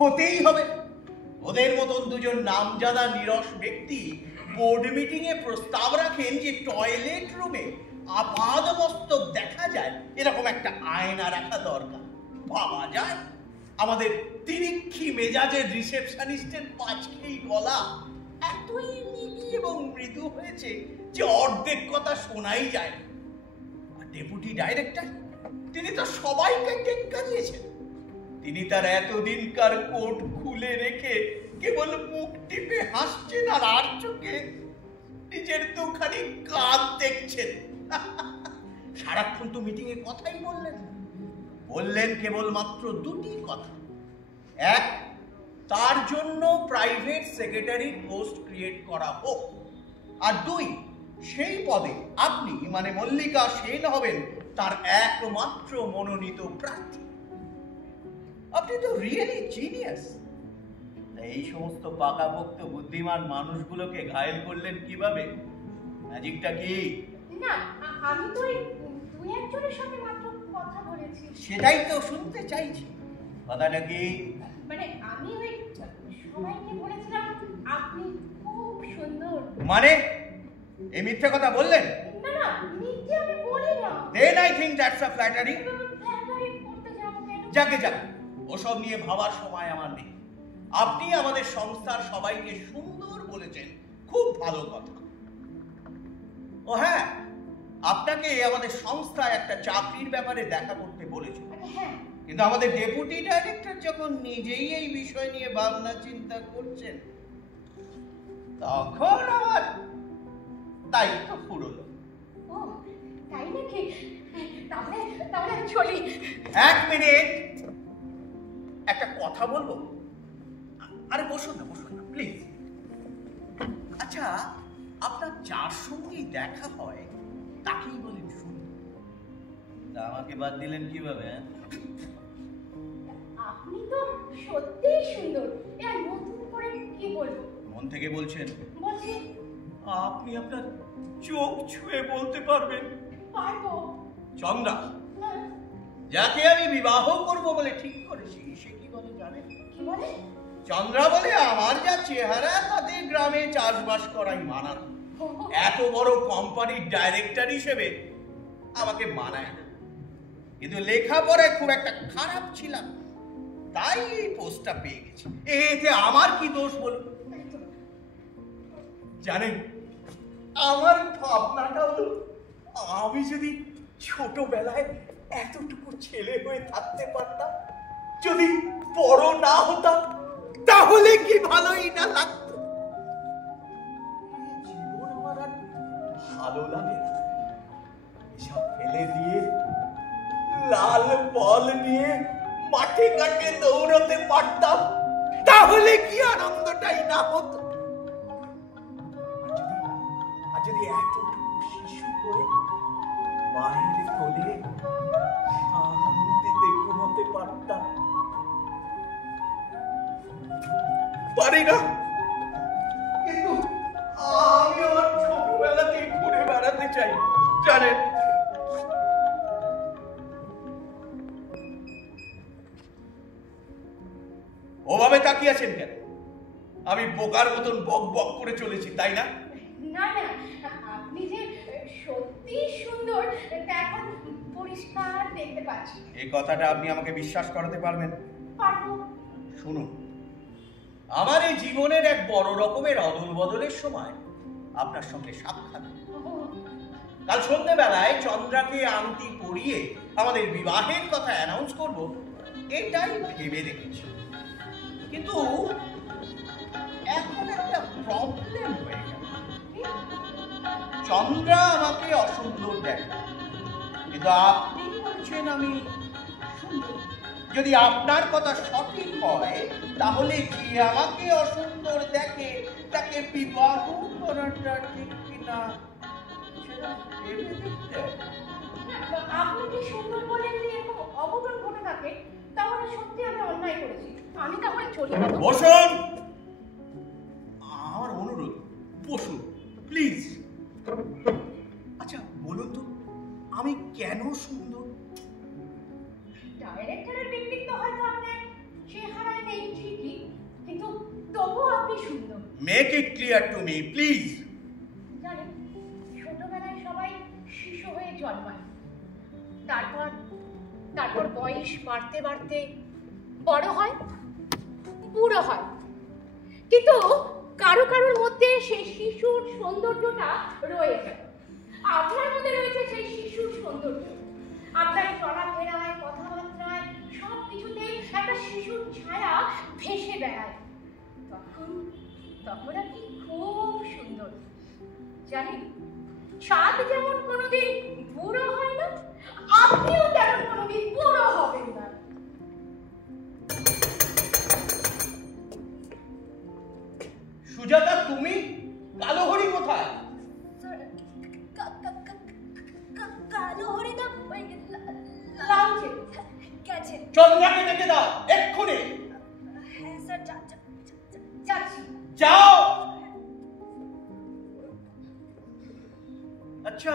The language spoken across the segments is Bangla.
হতেই হবে। ওদের মতন দুজন নামজাদা নিরস ব্যক্তি বোর্ড মিটিং এ প্রস্তাব রাখেন যে টয়লেট রুমে আপাদমস্তক দেখা যায় এরকম একটা আয়না রাখা দরকার। ভাবা যায় আমাদের তিরিক্ষি মেজাজের রিসেপশনিস্টের পাঁচখেই গলা এতই মিহি এবং মৃদু হয়েছে যে অর্ধেক কথা শোনাই যায় না। আর ডেপুটি ডাইরেক্টর তিনি তো সবাইকে টেক্কা দিয়েছেন। তিনি তার এতদিনকার কোট খুলে রেখে কেবল মুখ টিপে হাসছেন আর চোখে নিজের দুখানি কাঁধ দেখছেন। সারাক্ষণ তো মিটিং এ কথাই বললেন কেবলমাত্র দুটি কথা। এক, তার জন্য প্রাইভেট সেক্রেটারির পোস্ট ক্রিয়েট করা হোক, আর দুই, সেই পদে আপনি মানে মল্লিকা সেন হবেন তার একমাত্র মনোনীত প্রার্থী। আপনি তো রিয়েলি জিনিয়াস। এই সমস্ত পাকাপোক্ত বুদ্ধিমান মানুষগুলোকে ঘায়েল করলেন কিভাবে? ম্যাজিকটা কি? না, আমি তো দুই একজনের সাথে মাত্র কথা বলেছি। সেটাই তো শুনতে চাইছি। কথাটা কি? মানে আমি ওই সবাইকে বলেছিলাম আপনি খুব সুন্দর। মানে এই মিথ্যে কথা বললেন? না না, মিথ্যে আমি বলি না। Then I think that's a flattery. Flattery করতে যাব কেন? যাকে ওসব নিয়ে ভাবার সময় আমার নেই। আপনি আমাদের সংস্থার সবাইকে সুন্দর বলেছেন, খুব ভালো কথা। ও হ্যাঁ, আপনাকে আমাদের সংস্থায় একটা চাকরির ব্যাপারে দেখা করতে বলেছিল। হ্যাঁ, কিন্তু আমাদের ডেপুটি ডাইরেক্টর যখন নিজেই এই বিষয় নিয়ে ভাবনা চিন্তা করছেন তখন আমার দায়িত্ব ফুরলো। ও তাই নাকি? তাহলে আমি চলি। এক মিনিট, একটা কথা বলবো। আরে বসুন না প্লিজ। আচ্ছা, আপনার যার সঙ্গেই দেখা হয় তাকেই বলেন সুন্দর, তা আমাকে বাদ দিলেন কিভাবে? আপনি তো সত্যিই সুন্দর। আর নতুন করে কি বলবো? মন থেকে বলছেন? বলছি। আপনি আপনার চোখ ছুঁয়ে বলতে পারবেন? পারবো। চন্দ্রা, যাকে আমি বিবাহ করব বলে ঠিক করেছি, সে কি বলে জানেন? কি বলে? চন্দ্রা বলে আমার যা চেহারা তাতে গ্রামে চাষবাস করাই মানাতো। এত বড় কোম্পানির ডাইরেক্টর হিসেবে আমাকে মানায় না, কিন্তু লেখাপড়ায় খুব একটা খারাপ ছিলাম, তাই এই পোস্টটা পেয়ে গেছি। এতে আমার কি দোষ বলুন? জানেন, আমার ভাবনাটা হলো আমি যদি ছোটবেলায় এতটুকু ছেলে হয়ে থাকতে পারতাম, যদি বড় না হতাম, তাহলে কি ভালোই না লাগতো। জীবন আমার আর ভালো লাগে না। এসব ফেলে দিয়ে লাল বল নিয়ে মাঠে ঘাটে দৌড়তে পারতাম, তাহলে কি আনন্দটাই না হতো। আর যদি এতটুকু শিশু করে মায়ের কোলে শান্তিতে ঘুমোতে পারতাম। পারি না, কিন্তু আমি আমার ছোটবেলাতেই ঘুরে বেড়াতে চাই, জানেন। ওভাবে তাকিয়ে আছেন কেন? আমি বোকার মতন বক বক করে চলেছি, তাই না? না না, আপনি যে সত্যি সুন্দর তা এখন পরিষ্কার দেখতে পাচ্ছি। এই কথাটা আপনি আমাকে বিশ্বাস করাতে পারবেন? পারবো। শুনুন, আমার এই জীবনের এক বড় রকমের অদল বদলের সময় আপনার সঙ্গে সাক্ষাৎ। কাল সন্ধ্যেবেলায় চন্দ্রাকে আংটি পরিয়ে আমাদের বিবাহের কথা অ্যানাউন্স করব, এটাই ভেবে রেখেছি। কিন্তু এখন একটা প্রবলেম হয়ে গেল। চন্দ্রা আমাকে অসুন্দর দেখে, কিন্তু আপনি বলছেন আমি সুন্দর। যদি আপনার কথা সঠিক হয়, তাহলে যে আমাকে অসুন্দর দেখে তাকে বিবাহ করাটা ঠিক কিনা সেটা ভেবে দেখতে। আপনি কি সুন্দর বলে যদি এরকম অঘটন ঘটে থাকে, তাহলে সত্যি আমি অন্যায় করেছি। আমি তাহলে চলি। বসুন, আমার অনুরোধ, বসুন প্লিজ। আচ্ছা বলুন তো, আমি কেন সুন্দর? ডাইরেক্টরের ব্যক্তিত্ব হয়তো আপনার চেহারায় নেই, ঠিক make it clear to me please. জানেন, ছোটবেলায় সবাই শিশু হয়ে জন্মায়, তারপর তারপর বয়স বাড়তে বাড়তে বড় হয়, বুড়ো হয়, কিন্তু কারো কারোর মধ্যে সেই শিশুর সৌন্দর্যটা রয়ে যায়। আপনার মধ্যে রয়েছে সেই শিশুর সৌন্দর্য। আপনার চলাফেরায়, কথাবার্তায়, সব কিছুতে একটা শিশুর ছায়া ভেসে বেড়ায়। তখন তখন আপনি খুব সুন্দর। জানেন, চাঁদ যেমন কোনোদিন বুড়ো হয় না, আপনিও তেমন কোনোদিন বুড়ো হবেন না। সুজাতা, তুমি? কালো হরি কোথায়? কালো হরিদা লাউঞ্জে গেছে। চন্দ্রাকে ডেকে দাও এক্ষুনি। হ্যাঁ স্যার, যাচ্ছি। যাও। আচ্ছা,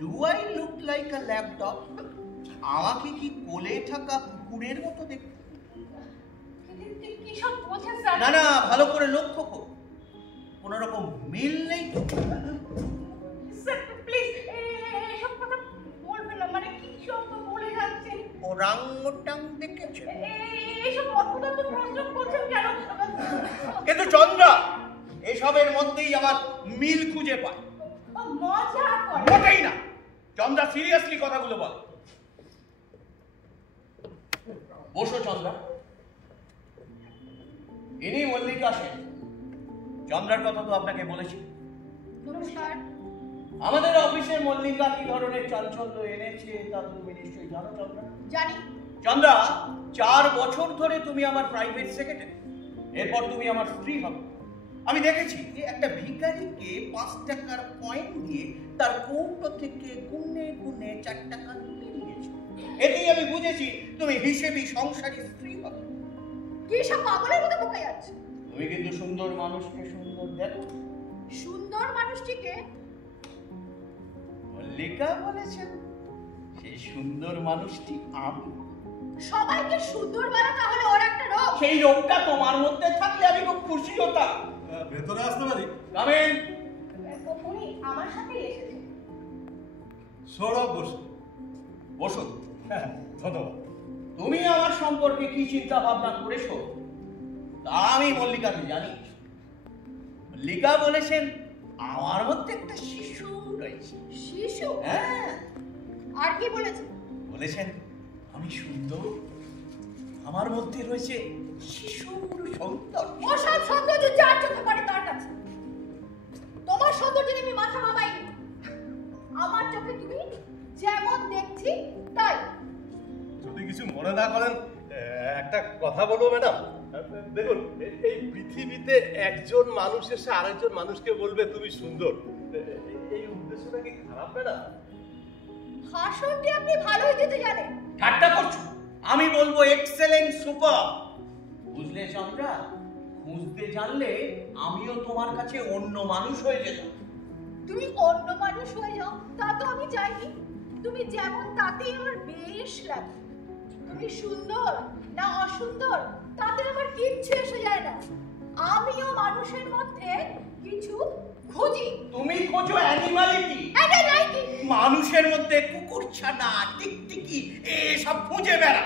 do I look like a laptop? আমাকে কি কোলে থাকা কুকুরের মতো দেখতে? কি সব বলছেন স্যার? না না, ভালো করে লক্ষ্য করো, কোন রকম মিল নেই তো। স্যার প্লিজ এসব কথা বলবেন না, মানে কি সব বলে যাচ্ছেন? ওরাং ওটাং দেখেছো? এইসব অদ্ভুত অদ্ভুত প্রশ্ন করছেন কেন? কিন্তু চন্দ্রা, এসবের মধ্যেই আমার মিল খুঁজে পায়। মজা করে? মোটেই না। চন্দ্রা, সিরিয়াসলি কথাগুলো বল। বসো চন্দ্রা। ইনি মল্লিকা সেন। চন্দ্রার কথা তো আপনাকে বলেছি। নমস্কার। আমাদের অফিসে মল্লিকা কি ধরনের চাঞ্চল্য এনেছে তা তুমি নিশ্চয়ই জানো চন্দ্রা। জানি। চন্দ্রা, 4 বছর ধরে তুমি আমার প্রাইভেট সেক্রেটারি, এরপর তুমি আমার স্ত্রী হবে। আমি দেখেছি যে একটা ভিখারিকে 5 টাকার কয়েন দিয়ে তার কৌটো থেকে গুনে গুনে 4 টাকা তুলে নিয়েছো। এতেই আমি বুঝেছি তুমি হিসেবি সংসারী স্ত্রী হবে। কি সব পাগলের মতো বকে যাচ্ছে? তুমি কিন্তু সুন্দর মানুষকে সুন্দর দেখো। সুন্দর মানুষটিকে মল্লিকা বলেছেন সেই সুন্দর মানুষটি আমি। সবাইকে সুন্দর বলা তাহলে ওর একটা রোগ। সেই রোগটা তোমার মধ্যে থাকলে আমি খুব খুশি হতাম। ভেতরে আসতে পারি? কামেন। উনি আমার সাথে এসেছেন। সৌরভ বসু। বসুন। হ্যাঁ, ধন্যবাদ। তুমি আমার সম্পর্কে কি চিন্তা ভাবনা করেছো তা আমি মল্লিকাকে জানি। মল্লিকা বলেছেন আমার মধ্যে একটা শিশু রয়েছে। শিশু? হ্যাঁ, আর কি বলেছেন? বলেছেন আমি সুন্দর, আমার মধ্যে রয়েছে শিশুর সৌন্দর্য। ওসব সৌন্দর্য যার চোখে পড়ে তার কাছে। তোমার সৌন্দর্য নিয়ে আমি মাথা ঘামাইনি। আমার চোখে তুমি যেমন দেখছি তাই। যদি কিছু মনে না করেন একটা কথা বলবো ম্যাডাম। দেখুন, এই পৃথিবীতে একজন মানুষ এসে আরেকজন মানুষকে বলবে তুমি সুন্দর, এই উদ্দেশ্যটা কি খারাপ ম্যাডাম? ভাষণটি আপনি ভালোই দিতে জানেন। ঠাট্টা করছো? আমি বলবো এক্সেলেন্ট, সুপার। বুঝলে চন্দ্রা, খুঁজতে জানলে আমিও তোমার কাছে অন্য মানুষ হয়ে যেতাম। তুমি অন্য মানুষ হয়ে যাও তা তো আমি চাইনি। তুমি যেমন তাতেই আমার বেশ লাগে। তুমি সুন্দর না অসুন্দর তাতে আমার কিচ্ছু এসে যায় না। আমিও মানুষের মধ্যে কিছু খুঁজি। তুমি খোঁজো অ্যানিমালিটি। মানুষের মধ্যে কুকুর ছানা, টিকটিকি এসব খুঁজে বেড়া।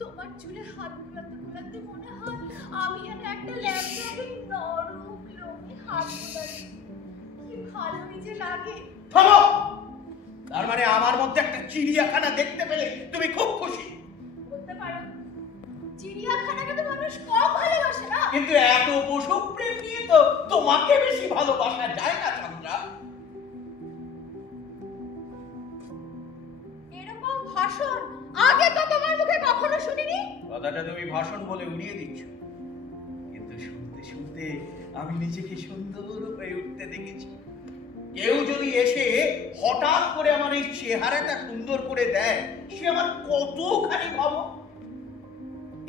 তোমার চুলে হাত বুলাতে বুলাতে মনে হয় আমি যেন একটা ল্যাপটপে নরম লোমে হাত বুলাচ্ছি। কি ভালোই যে লাগে। থামো। তার মানে আমার মধ্যে একটা চিড়িয়াখানা দেখতে পেলে তুমি খুব খুশি। বলতে পারো চিড়িয়াখানাকে তো মানুষ কম ভালোবাসে না। কিন্তু এত পশু প্রেম নিয়ে তো তোমাকে বেশি ভালোবাসা যায় না চন্দ্রা। এরকম ভাষণ আগে তো তোমার মুখে কখনো শুনিনি। কথাটা তুমি ভাষণ বলে উড়িয়ে দিচ্ছ, কিন্তু শুনতে শুনতে আমি নিজেকে সুন্দর হয়ে উঠতে দেখেছি। কেউ যদি এসে হঠাৎ করে আমার এই চেহারাটা সুন্দর করে দেয়, সে আমার কতখানি ভাব।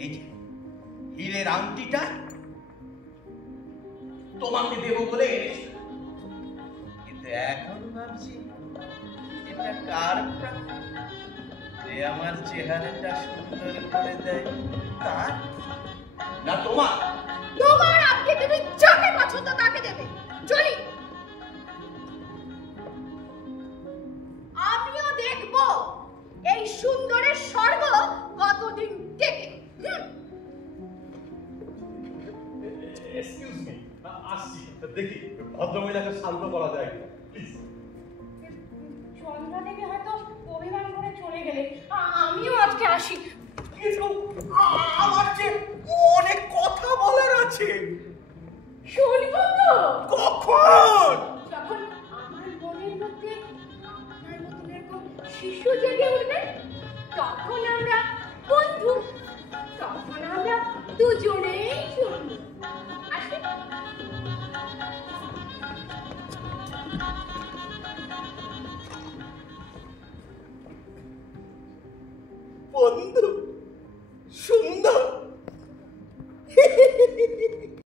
এই যে হীরের আংটিটা তোমাকে দেব বলে এনেছি, কিন্তু এখন ভাবছি এটা কার প্রাপ্য যে আমার চেহারাটা সুন্দর করে দেয়, তার না তোমার? তোমার আজকে তুমি যাকে পছন্দ তাকে দেবে। চলি। আমিও দেখব এই সুন্দরের স্বর্গ কতদিন টেকে। এক্সকিউজ মি, আসছি। দেখি ভদ্রমহিলাকে শান্ত করা যায় কিনা, প্লিজ। চন্দ্রাদেবী হয়তো অভিমান করে চলে গেলে আমিও আজকে আসি। কিন্তু আমার যে অনেক কথা বলার আছে। শুনবো তো। কখন? যখন আমার মনের মধ্যে আপনার মতন এরকম শিশু জেগে উঠবে, তখন আমরা বন্ধু, তখন আমরা দুজনেই শুনবো। আসি। বন্ধু